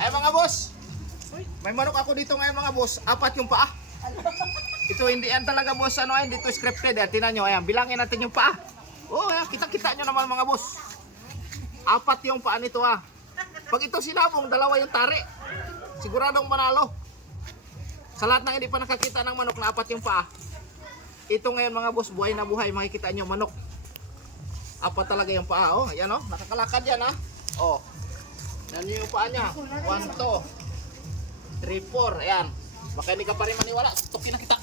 Ay mga boss, may manok ako dito ngayon mga boss. 4 yung paa. Ito hindi yan talaga boss, ano, hindi to scripted. Tingnan nyo, ayan, bilangin natin yung paa. Oh, ayan, kita-kita nyo naman mga boss. 4 yung paa nito ah. Pag ito sinabong, 2 yung tari. Siguradong manalo. Sa lahat ng hindi pa nakakita ng manok na 4 yung paa, ito ngayon mga boss, buhay na buhay, makikita nyo manok. 4 talaga yung paa, oh, ayan oh, nakakalakad yan ah. Oh, yan yung paa niya. 1, 2, 3, 4, ayan. Baka hindi ka pa rin maniwala, tukin na kita.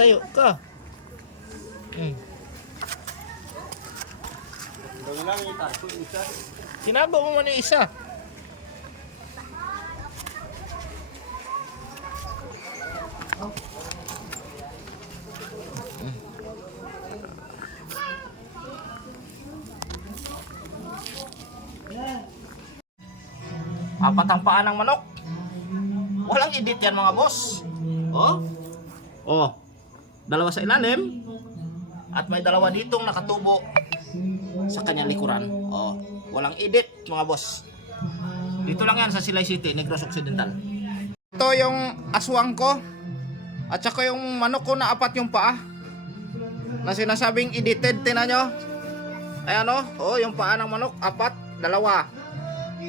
Tayo ka. Sinabo mo man yung isa. Apat ang paa ng manok. Walang edit yan mga boss. Oh. Oh. 2 sa ilalim. At may 2 ditong nakatubo sa kanyang likuran. Oh. Walang edit mga boss. Dito lang yan sa Silay City, Negros Occidental. Ito yung aswang ko. At saka yung manok ko na 4 yung paa. Na sinasabing edited, tinan nyo. Ayan o. Oh, yung paa ng manok, 4, 2. 1.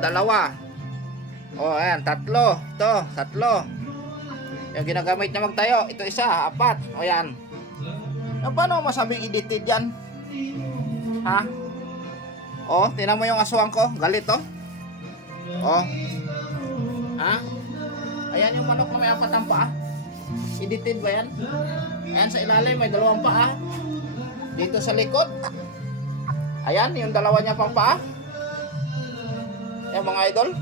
2. Oh, ayan, 3. Ito, 3. Yung ginagamit niya magtayo, ito isa, 4. O yan. Paano masabing edited yan? Ha? Oh, tinan mo yung aswang ko, galit oh. Oh. Ha? Ayan yung manok na may 4 ang paa. Edited ba yan? Ayan sa ilalim, may 2 paa. Dito sa likod. Ayan, yung 2 niya pang paa. Yung mga idol.